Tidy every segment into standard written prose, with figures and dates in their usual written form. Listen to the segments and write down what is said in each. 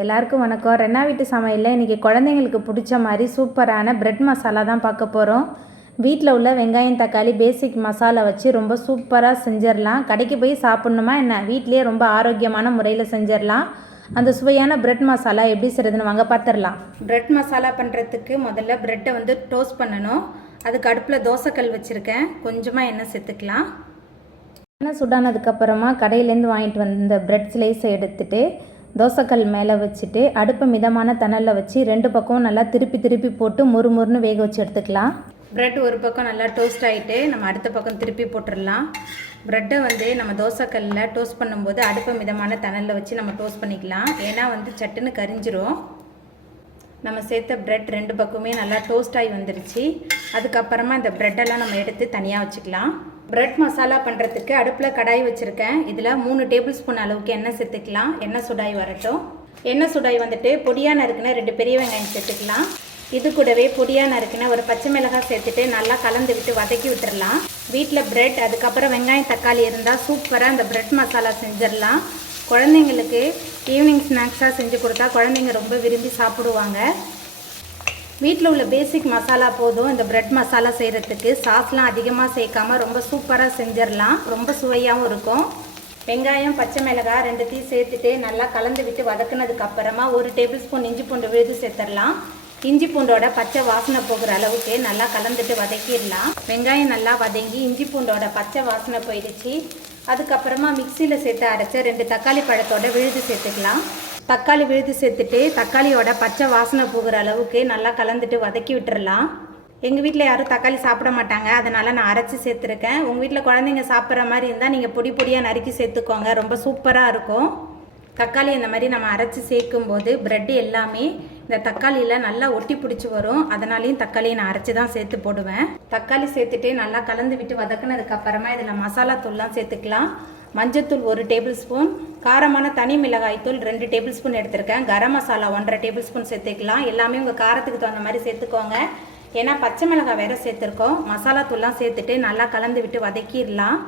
எல்லாருக்கும் வணக்கம். ரென்னா வீட்டு சமையலில் இன்றைக்கி குழந்தைங்களுக்கு பிடிச்ச மாதிரி சூப்பரான பிரெட் மசாலா தான் பார்க்க போகிறோம். வீட்டில் உள்ள வெங்காயம் தக்காளி பேசிக் மசாலா வச்சு ரொம்ப சூப்பராக செஞ்சிடலாம். கடைக்கு போய் சாப்பிட்ணுமா என்ன, வீட்லேயே ரொம்ப ஆரோக்கியமான முறையில் செஞ்சிடலாம். அந்த சுவையான பிரெட் மசாலா எப்படி செய்கிறதுன்னு வாங்க பார்த்துடலாம். பிரெட் மசாலா பண்ணுறதுக்கு முதல்ல ப்ரெட்டை டோஸ்ட் பண்ணணும். அதுக்கு அடுப்பில் தோசைக்கல் வச்சுருக்கேன். கொஞ்சமாக எண்ணெய் சேர்த்துக்கலாம். எண்ணெய் சுடானதுக்கப்புறமா கடையிலேருந்து வாங்கிட்டு வந்த பிரெட் ஸ்லைஸை எடுத்துகிட்டு தோசைக்கல் மேலே வச்சுட்டு அடுப்பை மிதமான தணலில் வச்சு 2 பக்கமும் நல்லா திருப்பி போட்டு முறுமுறுன்னு வேக வச்சு எடுத்துக்கலாம். ப்ரெட் ஒரு பக்கம் நல்லா டோஸ்ட் ஆகிட்டு நம்ம அடுத்த பக்கம் திருப்பி போட்டுடலாம். ப்ரெட்டை நம்ம தோசைக்கல்லில் டோஸ்ட் பண்ணும்போது அடுப்பை மிதமான தணலில் வச்சு நம்ம டோஸ்ட் பண்ணிக்கலாம். ஏன்னா சட்டுன்னு கரிஞ்சிரும். நம்ம சேர்த்த ப்ரெட் 2 பக்கமே நல்லா டோஸ்ட் ஆகி வந்துருச்சு. அதுக்கப்புறமா இந்த ப்ரெட்டெல்லாம் நம்ம எடுத்து தனியாக வச்சுக்கலாம். பிரெட் மசாலா பண்ணுறதுக்கு அடுப்பில் கடாய் வச்சுருக்கேன். இதில் 3 டேபிள் ஸ்பூன் அளவுக்கு எண்ணெய் சேர்த்துக்கலாம். எண்ணெய் சுடாய் வரட்டும். எண்ணெய் சுடாய் வந்துட்டு பொடியாக நறுக்குன 2 பெரிய வெங்காயம் சேர்த்துக்கலாம். இது கூடவே பொடியாக நறுக்குன ஒரு பச்சை மிளகாய் சேர்த்துட்டு நல்லா கலந்து விட்டு வதக்கி விட்டுடலாம். வீட்டில் பிரெட் அதுக்கப்புறம் வெங்காயம் தக்காளி இருந்தால் சூப்பராக இந்த பிரெட் மசாலா செஞ்சிடலாம். குழந்தைங்களுக்கு ஈவினிங் ஸ்நாக்ஸாக செஞ்சு கொடுத்தா குழந்தைங்க ரொம்ப விரும்பி சாப்பிடுவாங்க. வீட்டில் உள்ள பேசிக் மசாலா போதும் இந்த பிரெட் மசாலா செய்கிறதுக்கு. சாஸ்லாம் அதிகமாக சேர்க்காம ரொம்ப சூப்பராக செஞ்சிடலாம். ரொம்ப சுவையாகவும் இருக்கும். வெங்காயம் பச்சை மிளகாய் 2த்தையும் சேர்த்துட்டு நல்லா கலந்து விட்டு வதக்குனதுக்கப்புறமா 1 டேபிள் ஸ்பூன் இஞ்சி பூண்டு விழுது சேர்த்துடலாம். இஞ்சி பூண்டோட பச்சை வாசனை போகிற அளவுக்கு நல்லா கலந்துட்டு வதக்கிடலாம். வெங்காயம் நல்லா வதங்கி இஞ்சி பூண்டோட பச்சை வாசனை போயிடுச்சு. அதுக்கப்புறமா மிக்சியில் சேர்த்து அரைச்ச 2 தக்காளி பழத்தோட விழுது சேர்த்துக்கலாம். தக்காளி விழுது சேர்த்துட்டு தக்காளியோட பச்சை வாசனை போகிற அளவுக்கு நல்லா கலந்துட்டு வதக்கி விட்டுறலாம். எங்கள் வீட்டில் யாரும் தக்காளி சாப்பிட மாட்டாங்க, அதனால் நான் அரைச்சி சேர்த்துருக்கேன். உங்கள் வீட்டில் குழந்தைங்க சாப்பிட்ற மாதிரி இருந்தால் நீங்கள் பொடியாக நறுக்கி சேர்த்துக்கோங்க. ரொம்ப சூப்பராக இருக்கும். தக்காளி இந்த மாதிரி நம்ம அரைச்சி சேர்க்கும்போது ப்ரெட்டு எல்லாமே இந்த தக்காளியில் நல்லா ஒட்டி பிடிச்சி வரும். அதனாலையும் தக்காளியை நான் அரைச்சி தான் சேர்த்து போடுவேன். தக்காளி சேர்த்துட்டு நல்லா கலந்து விட்டு வதக்குனதுக்கப்புறமா இதில் மசாலா தூள்லாம் சேர்த்துக்கலாம். மஞ்சத்தூள் 1 டேபிள் ஸ்பூன், காரமான தனி மிளகாய் தூள் 2 டேபிள் ஸ்பூன் எடுத்திருக்கேன். கரம் மசாலா 1.5 டேபிள் ஸ்பூன் சேர்த்துக்கலாம். எல்லாமே உங்கள் காரத்துக்கு தகுந்த மாதிரி சேர்த்துக்கோங்க. ஏன்னா பச்சை மிளகாய் வேறு சேர்த்துருக்கோம். மசாலா தூள்லாம் சேர்த்துட்டு நல்லா கலந்து விட்டு வதக்கிடலாம்.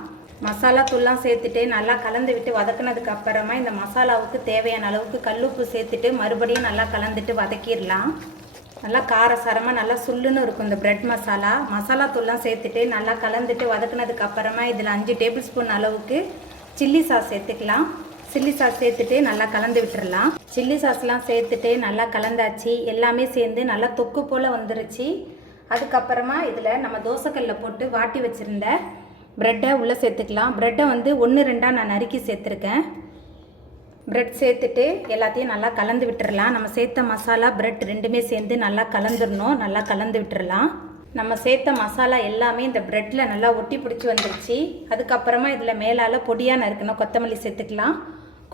மசாலா தூள்லாம் சேர்த்துட்டு நல்லா கலந்து விட்டு வதக்குனதுக்கு அப்புறமா இந்த மசாலாவுக்கு தேவையான அளவுக்கு கல்லுப்பு சேர்த்துட்டு மறுபடியும் நல்லா கலந்துட்டு வதக்கிடலாம். நல்லா காரசாரமாக நல்லா சுல்லுன்னு இருக்கும் இந்த பிரெட் மசாலா. மசாலா தூள்லாம் சேர்த்துட்டு நல்லா கலந்துட்டு வதக்குனதுக்கு அப்புறமா இதில் 5 டேபிள் ஸ்பூன் அளவுக்கு சில்லி சாஸ் சேர்த்துக்கலாம். சில்லி சாஸ் சேர்த்துட்டு நல்லா கலந்து விட்டுறலாம். சில்லி சாஸ்லாம் சேர்த்துட்டு நல்லா கலந்தாச்சு. எல்லாமே சேர்ந்து நல்லா தொக்கு போல் வந்துருச்சு. அதுக்கப்புறமா இதில் நம்ம தோசைக்கல்லில் போட்டு வாட்டி வச்சுருந்த ப்ரெட்டை உள்ளே சேர்த்துக்கலாம். ப்ரெட்டை 1-2 நான் நறுக்கி சேர்த்துருக்கேன். ப்ரெட் சேர்த்துட்டு எல்லாத்தையும் நல்லா கலந்து விட்டுறலாம். நம்ம சேர்த்த மசாலா ப்ரெட் 2மே சேர்ந்து நல்லா கலந்துடணும். நல்லா கலந்து விட்டுறலாம். நம்ம சேர்த்த மசாலா எல்லாமே இந்த ப்ரெட்டில் நல்லா ஒட்டி பிடிச்சி வந்துருச்சு. அதுக்கப்புறமா இதில் மேலால் பொடியாக நறுக்கணும் கொத்தமல்லி சேர்த்துக்கலாம்.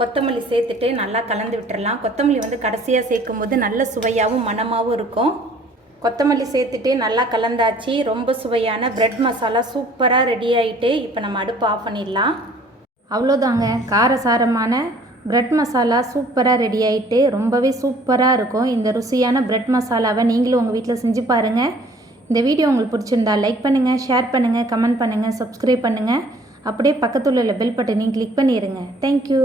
கொத்தமல்லி சேர்த்துட்டு நல்லா கலந்து விட்டுறலாம். கொத்தமல்லி கடைசியாக சேர்க்கும்போது நல்ல சுவையாகவும் மணமாகவும் இருக்கும். கொத்தமல்லி சேர்த்துட்டு நல்லா கலந்தாச்சு. ரொம்ப சுவையான பிரெட் மசாலா சூப்பராக ரெடி ஆகிட்டு இப்போ நம்ம அடுப்பு ஆஃப் பண்ணிடலாம். அவ்வளோதாங்க, காரசாரமான பிரெட் மசாலா சூப்பராக ரெடி ஆகிட்டு ரொம்பவே சூப்பராக இருக்கும். இந்த ருசியான பிரெட் மசாலாவை நீங்களும் உங்கள் வீட்டில் செஞ்சு பாருங்கள். இந்த வீடியோ உங்களுக்கு பிடிச்சிருந்தா லைக் பண்ணுங்கள், ஷேர் பண்ணுங்கள், கமெண்ட் பண்ணுங்கள், சப்ஸ்கிரைப் பண்ணுங்கள். அப்படியே பக்கத்தில் உள்ள பெல் பட்டனையும் கிளிக் பண்ணிடுங்க. தேங்க்யூ.